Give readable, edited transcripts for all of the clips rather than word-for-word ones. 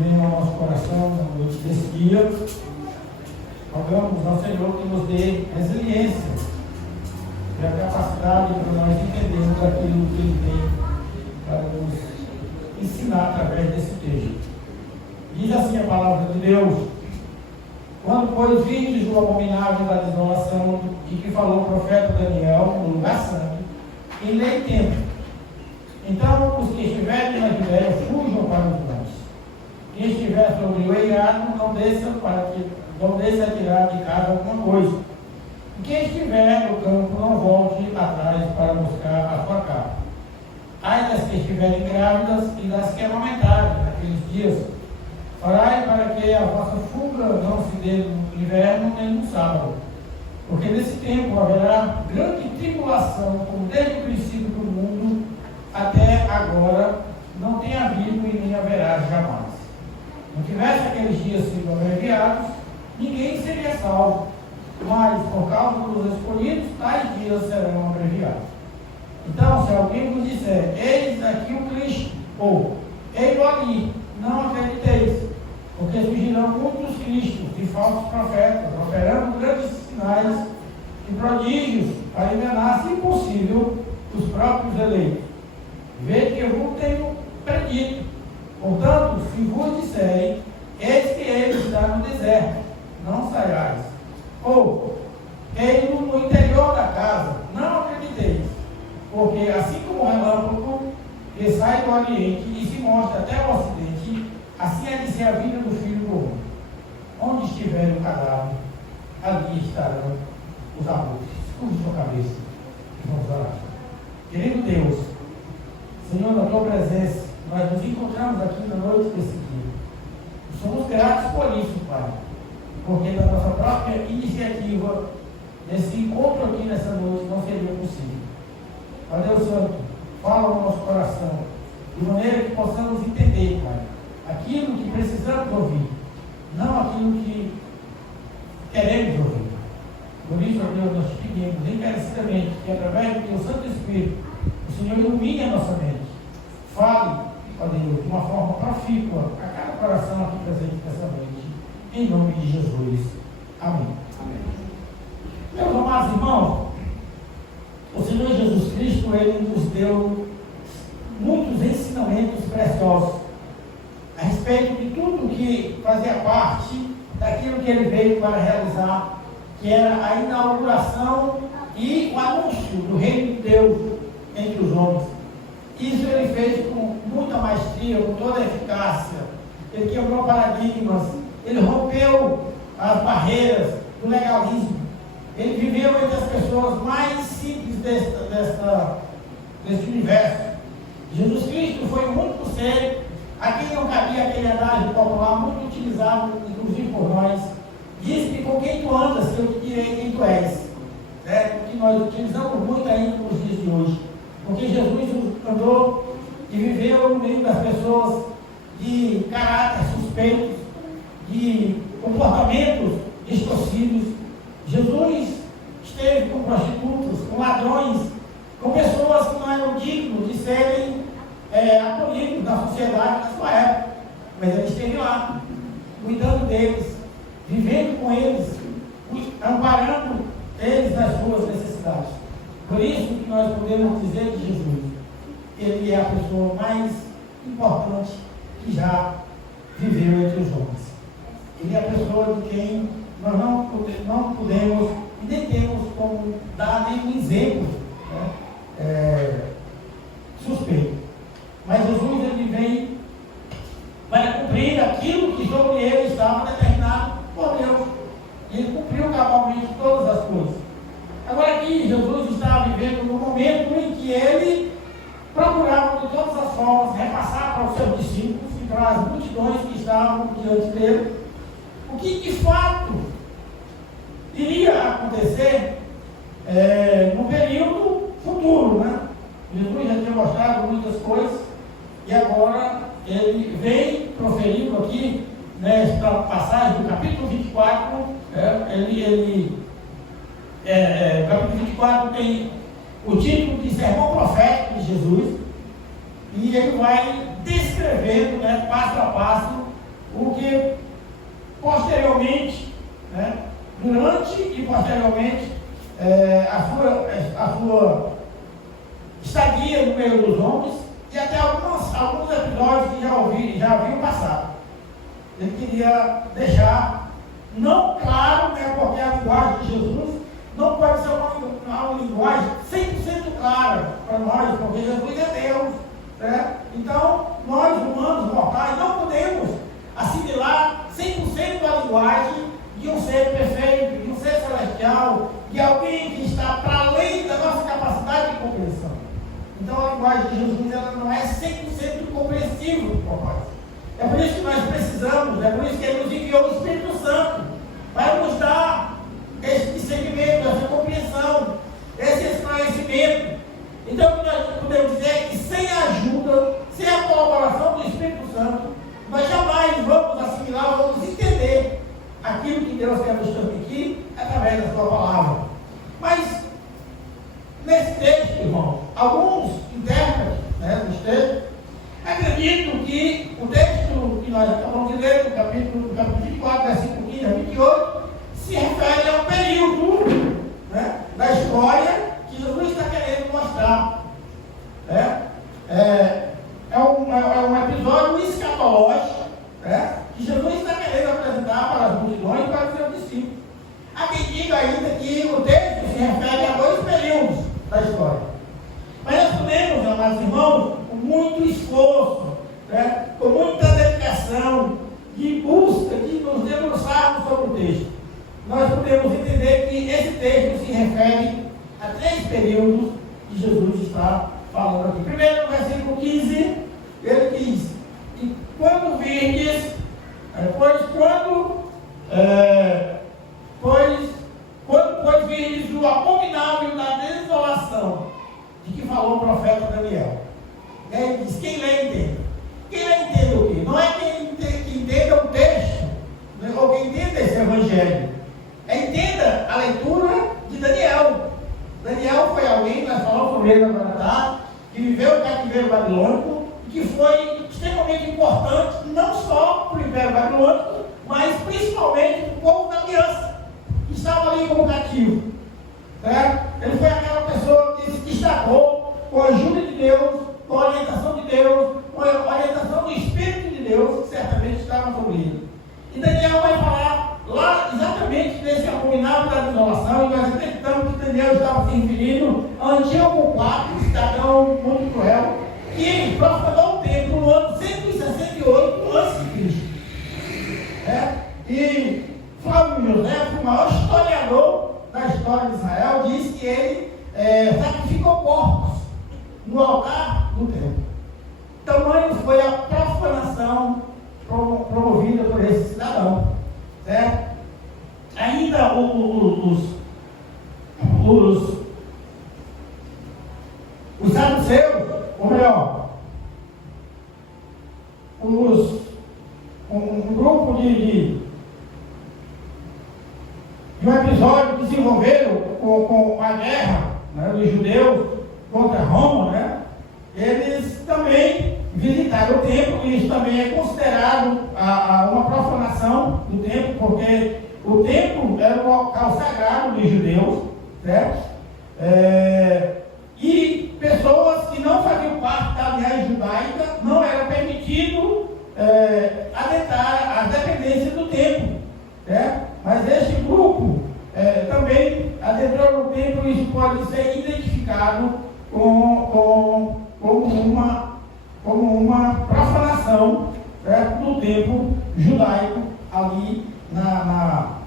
vem ao nosso coração na noite desse dia. Rogamos ao Senhor que nos dê resiliência e a capacidade para nós entendermos aquilo que Ele tem para nos ensinar através desse texto. Diz assim a palavra de Deus: quando, pois, vistes o abominável da desolação e que falou o profeta Daniel no lugar santo, e nem tempo. Então os que estiverem na Judéia fujam para os montes. Quem estiver sobre o eirado, não desça a tirar de casa alguma coisa. E quem estiver no campo, não volte atrás para buscar a sua casa. Ai das que estiverem grávidas e das que amamentarem naqueles dias. Orai para que a vossa fuga não se dê no inverno nem no sábado. Porque nesse tempo haverá grande tribulação, como desde o princípio do mundo até agora não tem havido e nem haverá jamais. Não tivesse aqueles dias sido abreviados, ninguém seria salvo, mas por causa dos escolhidos, tais dias serão abreviados. Então, se alguém vos disser, eis aqui o Cristo, ou ei-lo ali, não acrediteis, porque surgirão muitos cristos e falsos profetas, operando grandes sinais e prodígios para enganar, se possível, os próprios eleitos. Vede que eu vos tenho predito. Portanto, se vos disserem, eis que ele está no deserto, não saiais. Ou, ei-lo no interior da casa, não acrediteis. Porque assim como o relâmpago que sai do Oriente e se mostra até o Ocidente, assim é de ser a vida do Filho do Homem. Onde estiver o cadáver, ali estarão os abutres. Curve sua cabeça e vamos orar. Querido Deus, Senhor, na tua presença, nós nos encontramos aqui na noite desse dia. Somos gratos por isso, Pai, porque da nossa própria iniciativa, esse encontro aqui nessa noite não seria possível. Ó Deus Santo, fala no nosso coração, de maneira que possamos entender, Pai, aquilo que precisamos ouvir, não aquilo que queremos ouvir. Por isso, ó Deus, nós te pedimos encarecidamente que, através do teu Santo Espírito, o Senhor ilumine a nossa mente. Fale, ó Deus, de uma forma profícua a cada coração aqui presente nessa noite, em nome de Jesus. Amém. Amém. Meus amados irmãos, o Senhor Jesus Cristo, Ele nos deu muitos ensinamentos preciosos a respeito de tudo que fazia parte daquilo que Ele veio para realizar, que era a inauguração e o anúncio do reino de Deus entre os homens. Isso Ele fez com muita maestria, com toda a eficácia. Ele quebrou paradigmas, Ele rompeu as barreiras do legalismo. Ele viveu entre as pessoas mais simples deste universo. Jesus Cristo foi o único ser a quem não cabia aquele adágio popular, muito utilizado, inclusive por nós. Diz-me com quem tu andas, que eu te direi quem tu és. Que nós utilizamos muito ainda nos dias de hoje. Porque Jesus andou e viveu no meio das pessoas de caráter suspeitos, de comportamentos distorcidos. Jesus esteve com prostitutas, com ladrões, com pessoas que não eram dignos de serem acolhidos na sociedade da sua época. Mas Ele esteve lá, cuidando deles, vivendo com eles, amparando eles nas suas necessidades. Por isso que nós podemos dizer de Jesus, Ele é a pessoa mais importante que já viveu entre os homens. Ele é a pessoa de quem nós não podemos e nem temos como dar nenhum exemplo suspeito. Mas Jesus, Ele vem para cumprir aquilo que sobre Ele estava determinado por Deus. E Ele cumpriu cabalmente todas as coisas. Agora aqui, Jesus estava vivendo no momento em que Ele procurava de todas as formas repassar para os seus discípulos e para as multidões que estavam diante dele o que de fato iria acontecer no período futuro, né? Jesus já tinha mostrado muitas coisas e agora Ele vem proferindo aqui nesta passagem do capítulo 24, o capítulo 24 tem o título de Sermão Profético de Jesus, e ele vai descrevendo, passo a passo, o que posteriormente, né, durante e posteriormente, a sua estadia no meio dos homens, e até alguns episódios que já haviam passado. Ele queria deixar não claro, né, porque a linguagem de Jesus não pode ser uma linguagem 100% clara para nós, porque Jesus é Deus. Né? Então, nós humanos mortais não podemos assimilar 100% a linguagem de um ser perfeito, de um ser celestial, de alguém que está para além da nossa capacidade de compreensão. Então, a linguagem de Jesus ela não é 100% compreensível por nós. É por isso que nós precisamos, é por isso que Ele nos enviou o Espírito Santo, para nos dar esse discernimento, essa compreensão, esse esclarecimento. Então, o que nós podemos dizer é que sem a ajuda, sem a colaboração do Espírito Santo, nós jamais vamos assimilar, vamos entender aquilo que Deus quer nos transmitir através da sua palavra. Mas, nesse texto, irmão, alguns intérpretes, né, dos textos, acreditam que o texto que nós acabamos de ler, no capítulo 24, versículo 15 a 28, se refere a um período, né, da história que Jesus está querendo mostrar. Né? É um episódio escatológico, né, que Jesus está querendo apresentar para as multidões e para os seus discípulos. Há quem diga ainda que o texto se refere a 2 períodos da história. Mas nós podemos, amados irmãos, com muito esforço, né, com muita dedicação, de busca, de nos debruçarmos sobre o texto, nós podemos entender que esse texto se refere a 3 períodos que Jesus está falando aqui. Primeiro, no versículo 15, ele diz: e quando virdes, pois virdes o abominável da desolação, de que falou o profeta Daniel. Ele diz: quem lê entende. Quem lê entende o quê? Não é quem entenda o texto, ou quem entenda esse evangelho. Entenda a leitura de Daniel. Daniel foi alguém, nós falamos sobre ele agora, tá? Que viveu o cativeiro babilônico e que foi extremamente importante, não só para o Império Babilônico, mas principalmente para o povo da aliança, que estava ali como cativo. Certo? Ele foi aquela pessoa que se destacou com a ajuda de Deus, com a orientação de Deus, com a orientação do Espírito de Deus, que certamente estava sobre ele. E Daniel vai falar lá exatamente desse abominável da desolação, e nós acreditamos que Daniel estava se referindo a Antíoco IV, cidadão muito cruel, que profanou o templo no ano 168 a.C. E Flávio José, o maior historiador da história de Israel, diz que ele sacrificou porcos no altar do templo. Tamanho foi a profanação promovida por esse cidadão. Certo? Ainda os saduceus, ou melhor, um grupo de um episódio que se envolveram com a guerra, né, dos judeus contra Roma, né? Eles também visitaram o templo, e isso também é considerado uma profanação do templo, porque o templo era um local sagrado dos judeus, certo? E pessoas que não faziam parte da aliança judaica não era permitido adentrar as dependências do templo, certo? Mas este grupo também adentrou no templo, e isso pode ser identificado como uma profanação, certo, do templo judaico ali na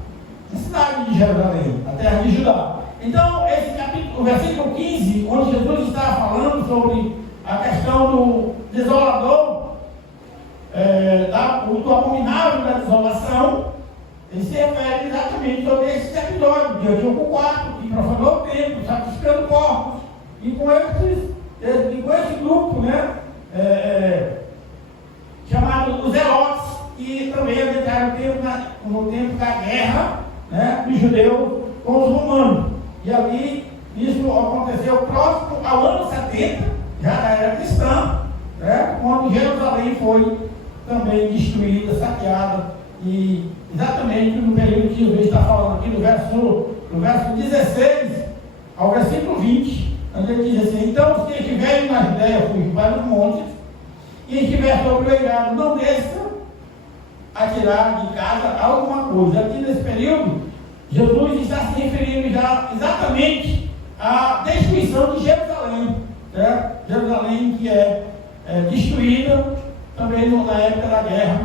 cidade de Jerusalém, na terra de Judá. Então, esse capítulo, o versículo 15, onde Jesus está falando sobre a questão do desolador, do abominável da desolação, ele se refere exatamente sobre esse episódio de Antíoco IV, que profanou o templo, sacrificando porcos, e com esse grupo, né, chamado os Zelotes, que também adentraram no tempo da guerra, né, dos judeus com os romanos. E ali, isso aconteceu próximo ao ano 70, já da era cristã, né, quando Jerusalém foi também destruída, saqueada, e exatamente no período que o Jesus está falando aqui, do verso 16 ao versículo 20, onde ele diz assim: então, os que estiverem na Judéia, fugem para os montes, e estiver sobre o eirado, não desça a tirar de casa alguma coisa. Aqui nesse período, Jesus está se referindo já exatamente à destruição de Jerusalém, certo? Jerusalém que é destruída também na época da guerra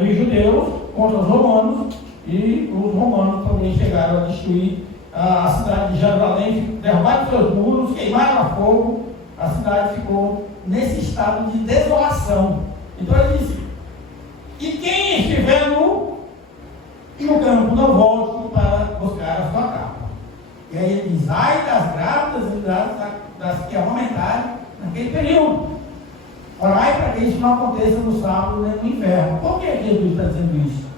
dos judeus contra os romanos, e os romanos também chegaram a destruir a cidade de Jerusalém, derrubaram seus muros, queimaram a fogo, a cidade ficou nesse estado de desolação. Então ele disse: e quem estiver no campo, não volte para buscar a sua capa. E aí ele diz: ai das grávidas e das que amamentarem naquele período. Orai para que isso não aconteça no sábado nem no inverno. Por que Jesus está dizendo isso?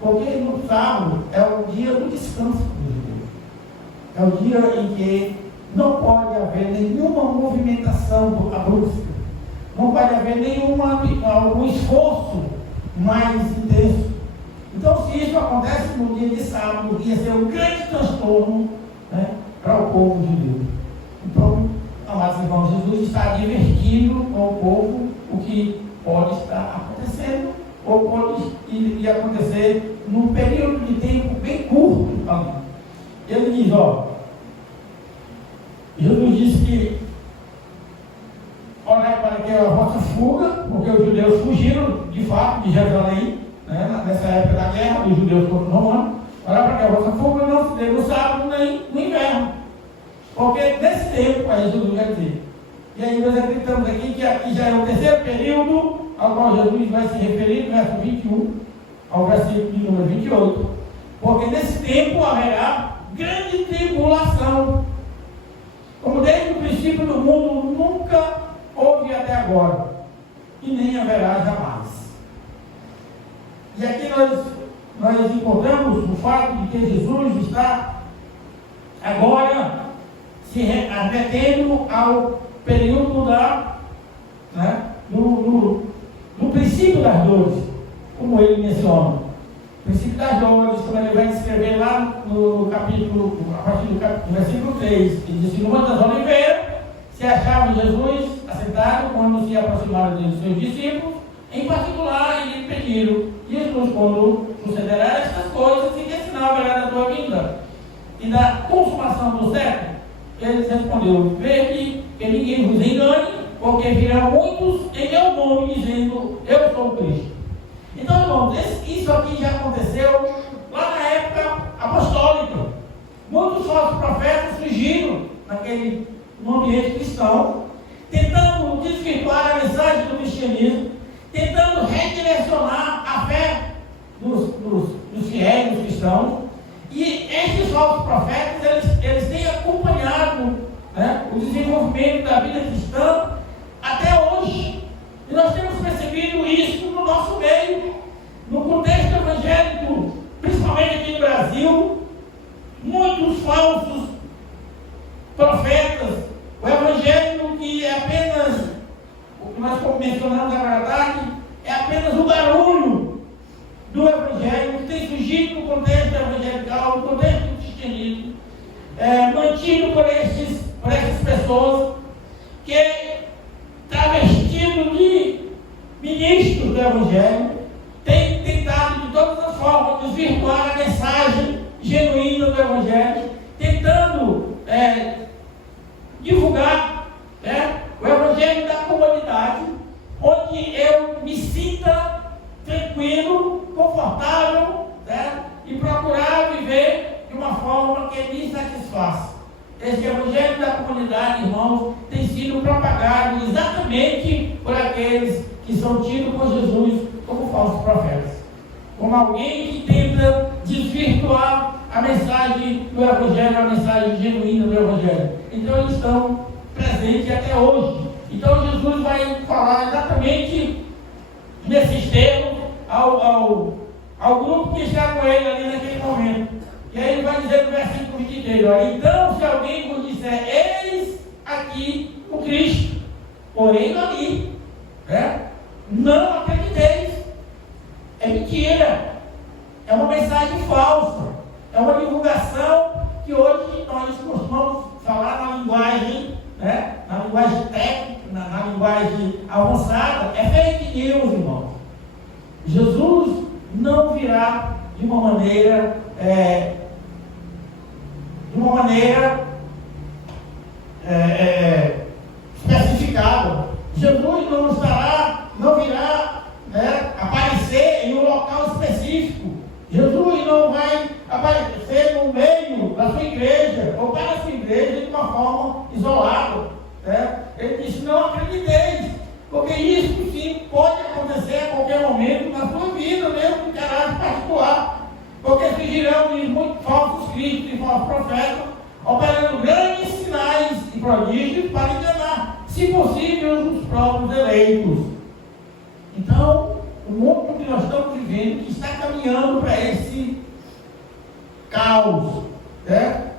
Porque no sábado é o dia do descanso dos judeus. É o dia em que não pode haver nenhuma movimentação brusca. Não pode haver algum esforço mais intenso. Então, se isso acontece no dia de sábado, ia ser um grande transtorno, né, para o povo judeu. Então, amados irmãos, Jesus está advertindo ao povo o que pode estar acontecendo, ou pode ir acontecer num período de tempo bem curto ali. Ele diz, Jesus disse que orai para que a vossa fuga, porque os judeus fugiram de fato de Jerusalém, né, nessa época da guerra, os judeus contra os romanos. Orai para que a vossa fuga não se dê no sábado nem no inverno. Porque nesse tempo, aí Jesus vai dizer. E aí nós acreditamos aqui que aqui já é o terceiro período ao qual Jesus vai se referir, no verso 21 ao versículo de número 28. Porque nesse tempo haverá grande tribulação, como desde o princípio do mundo nunca houve até agora, e nem haverá jamais. E aqui nós encontramos o fato de que Jesus está agora se remetendo ao período do princípio das dores, como ele menciona. O princípio das dores, como ele vai descrever lá no capítulo, a partir do versículo 3, ele diz que no Monte das Oliveiras se achava Jesus assentado quando se aproximaram dele os seus discípulos. Em particular, eles pediram: Jesus, quando sucederá estas coisas, e que sinal haverá da tua vinda e da consumação do século? Ele respondeu: vede que ninguém vos engane, porque virão muitos em meu nome dizendo: eu sou o Cristo. Então, irmãos, isso aqui já aconteceu lá na época apostólica. Muitos falsos profetas surgiram no ambiente cristão, tentando desvirtuar a mensagem do cristianismo, tentando redirecionar a fé dos fiéis, dos cristãos. E esses falsos profetas, eles têm acompanhado, né, o desenvolvimento da vida cristã até hoje. E nós temos percebido isso no nosso meio, no contexto evangélico, principalmente aqui no Brasil. Muitos falsos profetas, o evangelho que é apenas, o que nós mencionamos agora à tarde, é apenas o barulho do evangelho que tem surgido no contexto evangelical, no contexto do cristianismo, mantido por essas pessoas que, travestidos de ministros do evangelho, têm tentado de todas as formas desvirtuar a mensagem genuína do evangelho, tentando divulgar, o evangelho da comodidade, onde eu me sinta tranquilo, confortável, e procurar viver de uma forma que me satisfaça. Esse evangelho da comunidade, irmãos, tem sido propagado exatamente por aqueles que são tidos por Jesus como falsos profetas, como alguém que tenta desvirtuar a mensagem do evangelho, a mensagem genuína do evangelho. Então eles estão presentes até hoje. Então Jesus vai falar exatamente nesses termos ao grupo que está com ele ali naquele momento. E aí ele vai dizer no versículo 23, então se alguém vos disser: eis aqui o Cristo, porém ali, não acrediteis. mentira, é uma mensagem falsa, é uma divulgação que hoje nós costumamos falar na linguagem, né? Na linguagem técnica, na linguagem avançada, é fake news, irmãos. Jesus não virá de uma maneira especificada. Jesus não virá, né, aparecer em um local específico. Jesus não vai aparecer no meio da sua igreja, ou para a sua igreja, de uma forma isolada. Né? Ele disse: não acrediteis, porque isso sim pode acontecer a qualquer momento na sua vida, mesmo em caráter particular. Porque surgirão de muitos falsos cristos e falsos profetas, operando grandes sinais e prodígios para enganar, se possível, os próprios eleitos. Então, o mundo que nós estamos vivendo, que está caminhando para esse caos, né?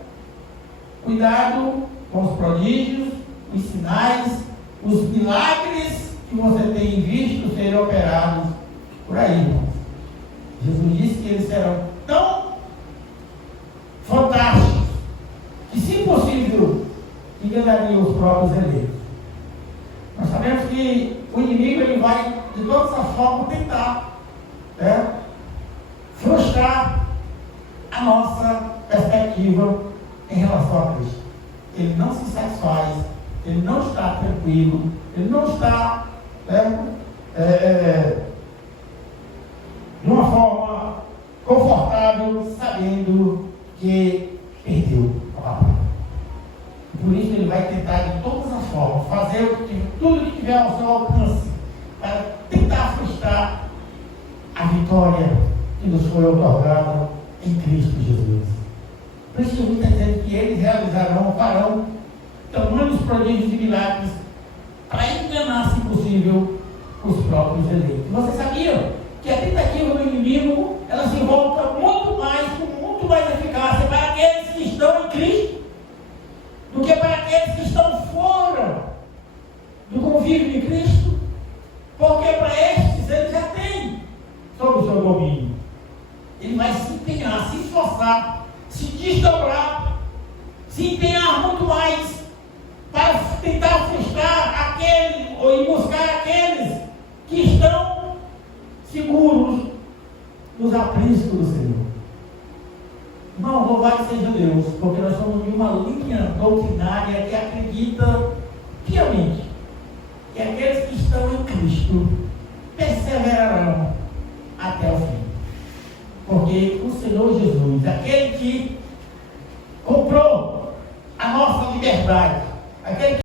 Cuidado com os prodígios, os sinais, os milagres que você tem visto serem operados por aí, irmãos. Jesus disse que eles serão tão fantásticos que, se possível, enganariam os próprios eleitos. Nós sabemos que o inimigo ele vai de todas as formas tentar, né, frustrar a nossa perspectiva em relação a Cristo. Ele não se satisfaz, ele não está tranquilo, ele não está, né, de uma forma confortável, sabendo que perdeu a palavra. Por isso ele vai tentar de todas as formas fazer tudo que tiver ao seu alcance para tentar frustrar a vitória que nos foi otorgada em Cristo Jesus. Por isso Jesus está dizendo que eles farão tamanhos prodígios e milagres para enganar, se possível, os próprios eleitos. Você sabia que a tentativa do inimigo ela se volta com muito mais eficácia para aqueles que estão em Cristo do que para aqueles que estão fora do convívio de Cristo? Porque para estes ele já tem sob o seu domínio. Ele vai se empenhar, se esforçar, se desdobrar, se empenhar muito mais para tentar frustrar ou buscar aqueles que estão seguros nos apriscos do Senhor. Não, louvado seja Deus, porque nós somos de uma linha doutrinária que acredita piamente que aqueles que estão em Cristo perseverarão até o fim. Porque o Senhor Jesus, aquele que comprou a nossa liberdade, aquele que